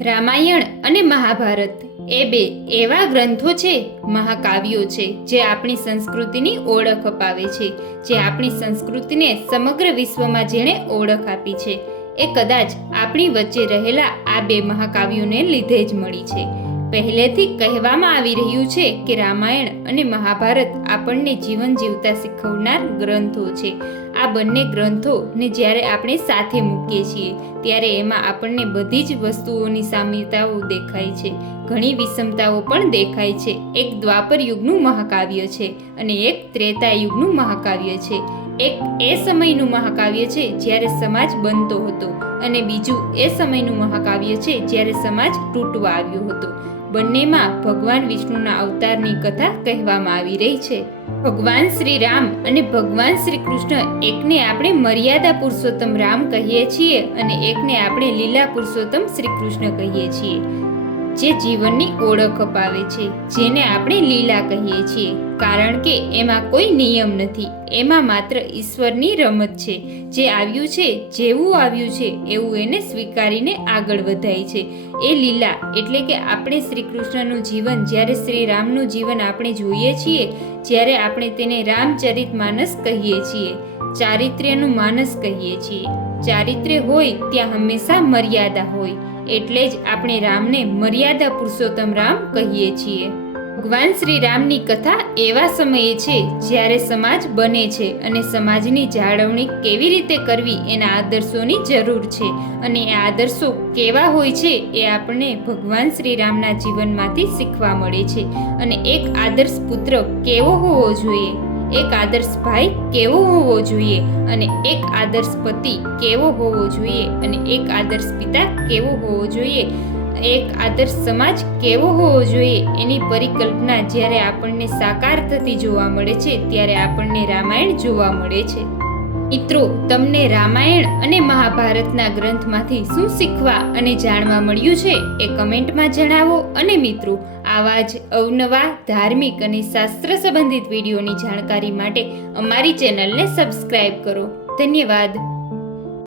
રામાયણ અને મહાભારત એ બે એવા ગ્રંથો છે, મહાકાવ્યો છે, જે આપણી સંસ્કૃતિની ઓળખ અપાવે છે, જે આપણી સંસ્કૃતિને સમગ્ર વિશ્વમાં જેણે ઓળખ આપી છે એ કદાચ આપણી વચ્ચે રહેલા આ બે મહાકાવ્યોને લીધે જ મળી છે. પહેલેથી કહેવામાં આવી રહ્યું છે કે રામાયણ અને મહાભારત આપણને જીવન જીવતા શીખવનાર ગ્રંથો છે. આ બંને ગ્રંથોને જ્યારે આપણે સાથે મૂકીએ છીએ ત્યારે એમાં આપણને બધી જ વસ્તુઓની સામ્યતાઓ દેખાય છે, ઘણી વિષમતાઓ પણ દેખાય છે. એક દ્વાપર યુગનું મહાકાવ્ય છે અને એક ત્રેતા યુગનું મહાકાવ્ય છે. એક એ સમયનું મહાકાવ્ય છે જ્યારે સમાજ બનતો હતો અને બીજું એ સમયનું મહાકાવ્ય છે જ્યારે સમાજ તૂટવા આવ્યો હતો. બંનેમાં ભગવાન વિષ્ણુના અવતારની કથા કહેવામાં આવી રહી છે. ભગવાન શ્રી રામ અને ભગવાન શ્રી કૃષ્ણ, એકને આપણે મર્યાદા પુરુષોત્તમ રામ કહીએ છીએ અને એકને આપણે લીલા પુરુષોત્તમ શ્રી કૃષ્ણ કહીએ છીએ, જે જીવનની ઓળખ અપાવે છે, જેને આપણે લીલા કહીએ છીએ. કારણ કે એમાં કોઈ નિયમ નથી, એમાં માત્ર ઈશ્વરની રમત છે. જે આવ્યું છે, જેવું આવ્યું છે એવું એને સ્વીકારીને આગળ વધાય છે. એ લીલા એટલે કે આપણે શ્રી કૃષ્ણનું જીવન, જ્યારે શ્રી રામનું જીવન આપણે જોઈએ છીએ, જ્યારે આપણે તેને રામચરિત માનસ કહીએ છીએ, ચારિત્ર્યનું માનસ કહીએ છીએ. ચારિત્ર્ય હોય ત્યાં હંમેશા મર્યાદા હોય, એટલે જ આપણે રામને મર્યાદા પુરુષોત્તમ રામ કહીએ છીએ. ભગવાન શ્રી રામની કથા એવા સમયે છે જ્યારે સમાજ બને છે અને સમાજની જાળવણી કેવી રીતે કરવી એના આદર્શોની જરૂર છે. અને એ આદર્શો કેવા હોય છે એ આપણને ભગવાન શ્રી રામના જીવનમાંથી શીખવા મળે છે. અને એક આદર્શ પુત્ર કેવો હોવો જોઈએ, એક આદર્શ ભાઈ કેવો હોવો જોઈએ, અને એક આદર્શ પતિ કેવો હોવો જોઈએ, અને એક આદર્શ પિતા કેવો હોવો જોઈએ, એક આદર્શ સમાજ કેવો હોવો જોઈએ, એની પરિકલ્પના જ્યારે આપણને સાકાર થતી જોવા મળે છે ત્યારે આપણને રામાયણ જોવા મળે છે. મિત્રો, તમને રામાયણ અને મહાભારતના ગ્રંથમાંથી શું શીખવા અને જાણવા મળ્યું છે એ કમેન્ટમાં જણાવો. અને મિત્રો, આવા જ અવનવા ધાર્મિક અને શાસ્ત્ર સંબંધિત વિડીયોની જાણકારી માટે અમારી ચેનલને સબસ્ક્રાઇબ કરો. ધન્યવાદ.